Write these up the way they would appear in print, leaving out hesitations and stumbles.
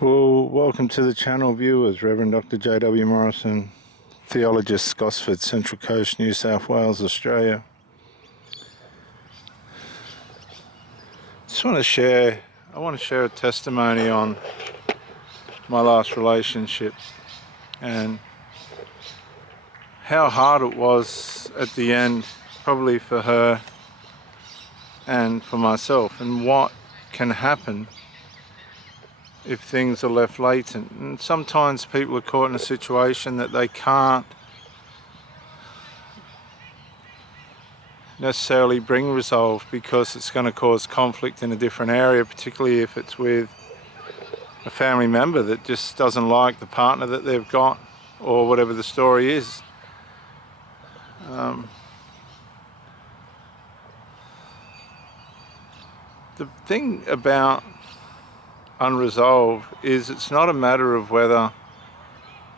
Well, welcome to the channel, viewers. Reverend Dr. J.W. Morrison, theologist, Gosford, Central Coast, New South Wales, Australia. I want to share a testimony on my last relationship and how hard it was at the end, probably for her and for myself, and what can happen if things are left latent. And sometimes people are caught in a situation that they can't necessarily bring resolve because it's going to cause conflict in a different area, particularly if it's with a family member that just doesn't like the partner that they've got, or whatever the story is. The thing about unresolved is it's not a matter of whether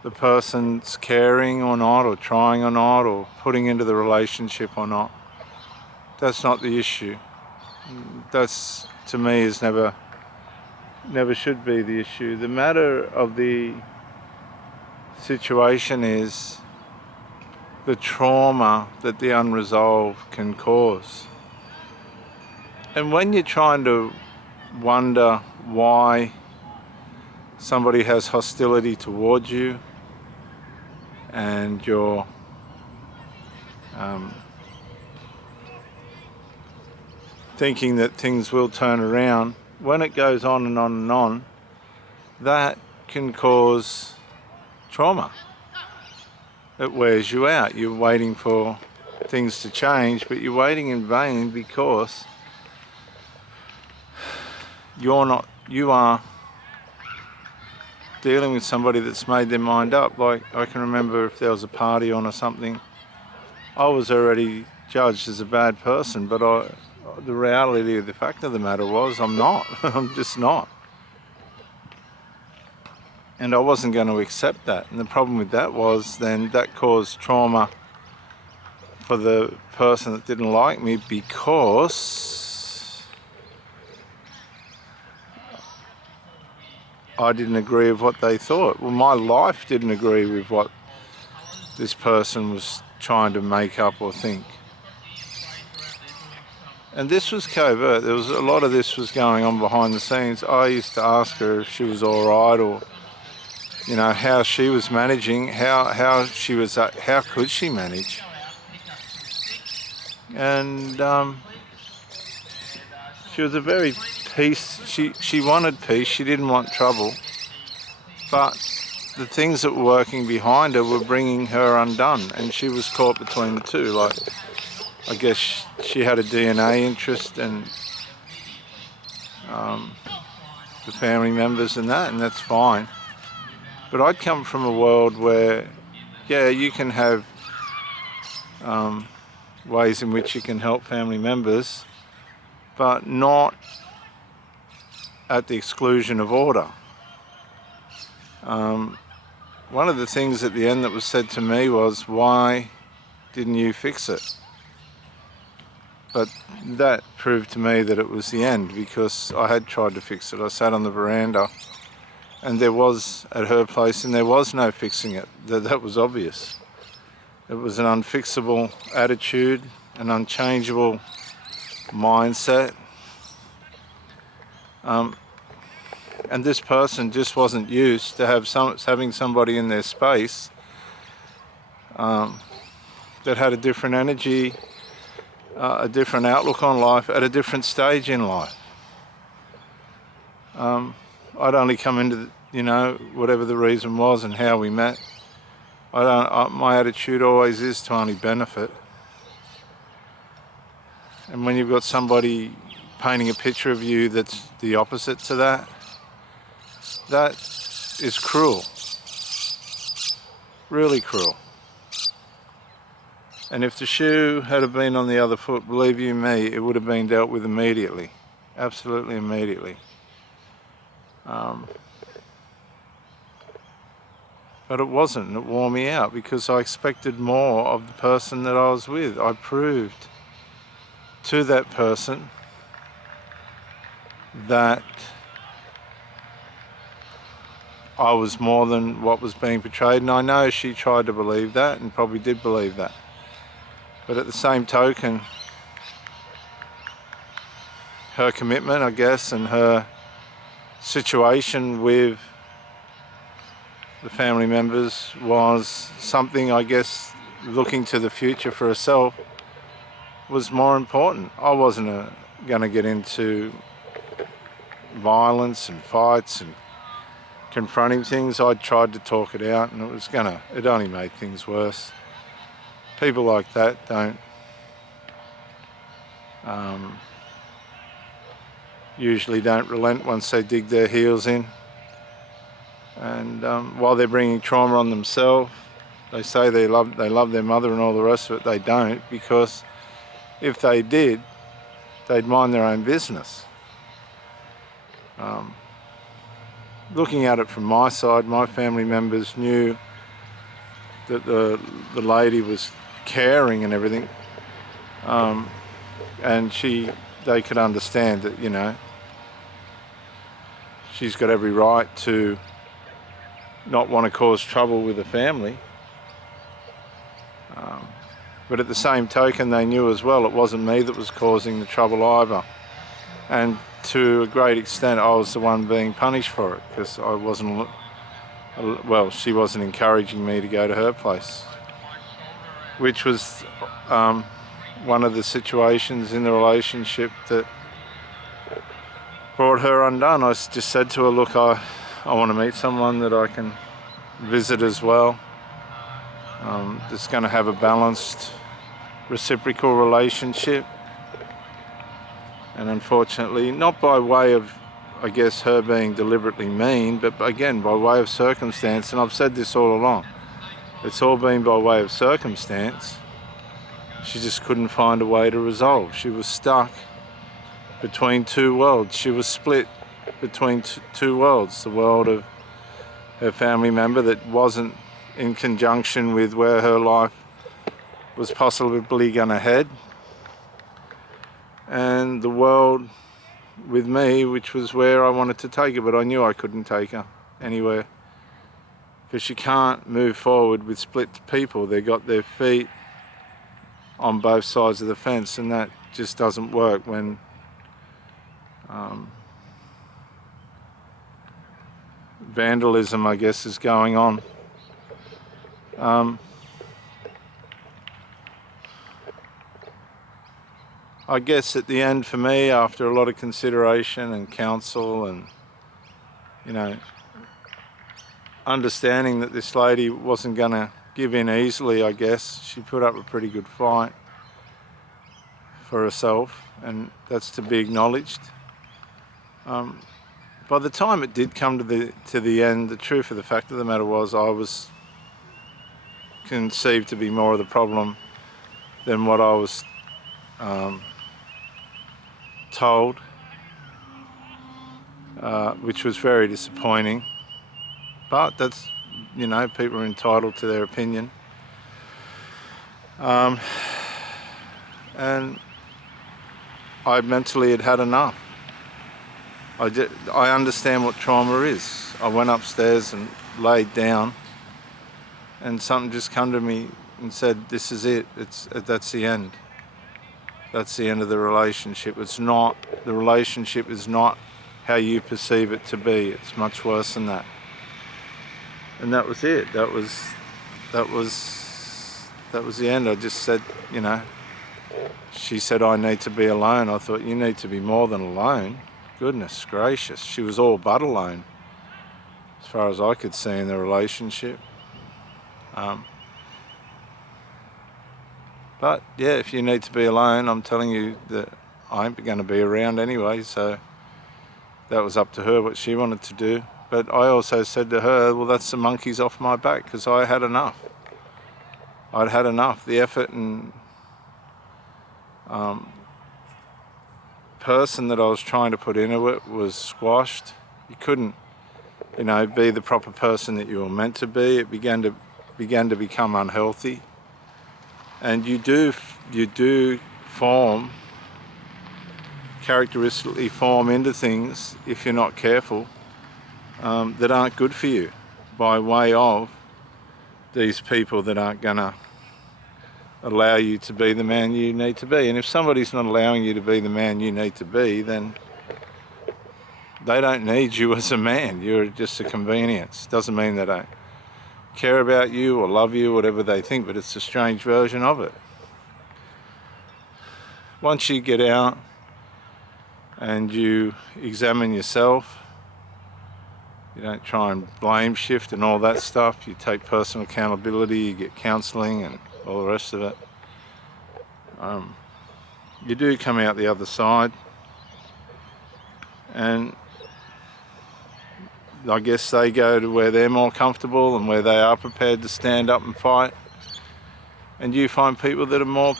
the person's caring or not, or trying or not, or putting into the relationship or not. That's not the issue. That's, to me, is never should be the issue. The matter of the situation is the trauma that the unresolved can cause. And when you're trying to wonder why somebody has hostility towards you, and you're thinking that things will turn around, when it goes on and on and on, that can cause trauma. It wears you out. You're waiting for things to change, but you're waiting in vain, because you are dealing with somebody that's made their mind up. Like, I can remember if there was a party on or something, I was already judged as a bad person, but the reality of the fact of the matter was I'm not. I'm just not. And I wasn't going to accept that. And the problem with that was then that caused trauma for the person that didn't like me, because I didn't agree with what they thought. Well, my life didn't agree with what this person was trying to make up or think. And this was covert. There was a lot of this was going on behind the scenes. I used to ask her if she was all right, or how she was managing, how could she manage? And she was a very she wanted peace, she didn't want trouble, but the things that were working behind her were bringing her undone, and she was caught between the two. Like, I guess she had a DNA interest, and the family members and that's fine. But I'd come from a world where, yeah, you can have ways in which you can help family members, but not at the exclusion of order. One of the things at the end that was said to me was, why didn't you fix it? But that proved to me that it was the end, because I had tried to fix it. I sat on the veranda, and there was, at her place, and there was no fixing it. That was obvious. It was an unfixable attitude, an unchangeable mindset. And this person just wasn't used to having somebody in their space that had a different energy, a different outlook on life at a different stage in life. I'd only come into whatever the reason was and how we met. My attitude always is to only benefit. And when you've got somebody painting a picture of you that's the opposite to that, that is cruel. Really cruel. And if the shoe had have been on the other foot, believe you me, it would have been dealt with immediately. Absolutely immediately. But it wasn't, and it wore me out, because I expected more of the person that I was with. I proved to that person that I was more than what was being portrayed, and I know she tried to believe that and probably did believe that. But at the same token, her commitment, I guess, and her situation with the family members was something, I guess, looking to the future for herself was more important. I wasn't going to get into violence and fights and confronting things. I tried to talk it out, and it only made things worse. People like that usually don't relent once they dig their heels in. And while they're bringing trauma on themselves, they say they love their mother and all the rest of it. They don't, because if they did, they'd mind their own business. Looking at it from my side, my family members knew that the lady was caring and everything, and they could understand that, you know, she's got every right to not want to cause trouble with the family. But at the same token, they knew as well it wasn't me that was causing the trouble either. And to a great extent, I was the one being punished for it, because I wasn't, well, she wasn't encouraging me to go to her place, which was one of the situations in the relationship that brought her undone. I just said to her, look, I want to meet someone that I can visit as well, that's going to have a balanced, reciprocal relationship. And unfortunately, not by way of, I guess, her being deliberately mean, but again, by way of circumstance, and I've said this all along, it's all been by way of circumstance. She just couldn't find a way to resolve. She was stuck between two worlds. She was split between two worlds, the world of her family member that wasn't in conjunction with where her life was possibly going to head, and the world with me, which was where I wanted to take her, but I knew I couldn't take her anywhere, because you can't move forward with split people. They got their feet on both sides of the fence, and that just doesn't work when vandalism, I guess, is going on. I guess at the end for me, after a lot of consideration and counsel and, you know, understanding that this lady wasn't going to give in easily, I guess, she put up a pretty good fight for herself, and that's to be acknowledged. By the time it did come to the end, the truth of the fact of the matter was I was conceived to be more of the problem than what I was told, which was very disappointing. But that's, you know, people are entitled to their opinion. And I mentally had enough. I understand what trauma is. I went upstairs and laid down, and something just came to me and said, this is it. That's the end. That's the end of the relationship. The relationship is not how you perceive it to be. It's much worse than that. And that was it. That was the end. I just said, you know, she said, I need to be alone. I thought, you need to be more than alone. Goodness gracious. She was all but alone, as far as I could see in the relationship. But yeah, if you need to be alone, I'm telling you that I ain't going to be around anyway, so that was up to her what she wanted to do. But I also said to her, well, that's the monkeys off my back, because I had enough. I'd had enough. The effort and person that I was trying to put into it was squashed. You couldn't, you know, be the proper person that you were meant to be. It began to become unhealthy. And you do characteristically form into things if you're not careful. that aren't good for you by way of these people that aren't gonna allow you to be the man you need to be. And if somebody's not allowing you to be the man you need to be, then they don't need you as a man. You're just a convenience. Doesn't mean they don't care about you or love you, whatever they think, but it's a strange version of it. Once you get out and you examine yourself, you don't try and blame shift and all that stuff. You take personal accountability, you get counselling and all the rest of it. You do come out the other side, and I guess they go to where they're more comfortable and where they are prepared to stand up and fight. And you find people that are more,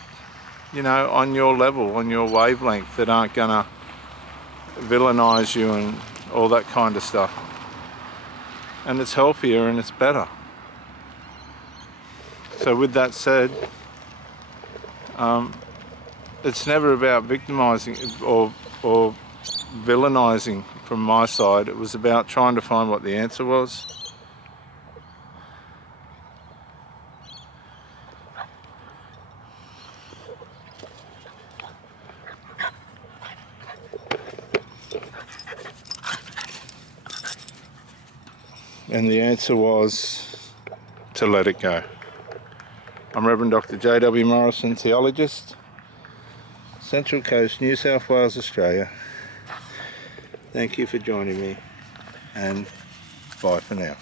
you know, on your level, on your wavelength, that aren't gonna villainize you and all that kind of stuff. And it's healthier and it's better. So with that said, it's never about victimizing or villainizing from my side. It was about trying to find what the answer was. And the answer was to let it go. I'm Reverend Dr. J.W. Morrison, theologist, Central Coast, New South Wales, Australia. Thank you for joining me, and bye for now.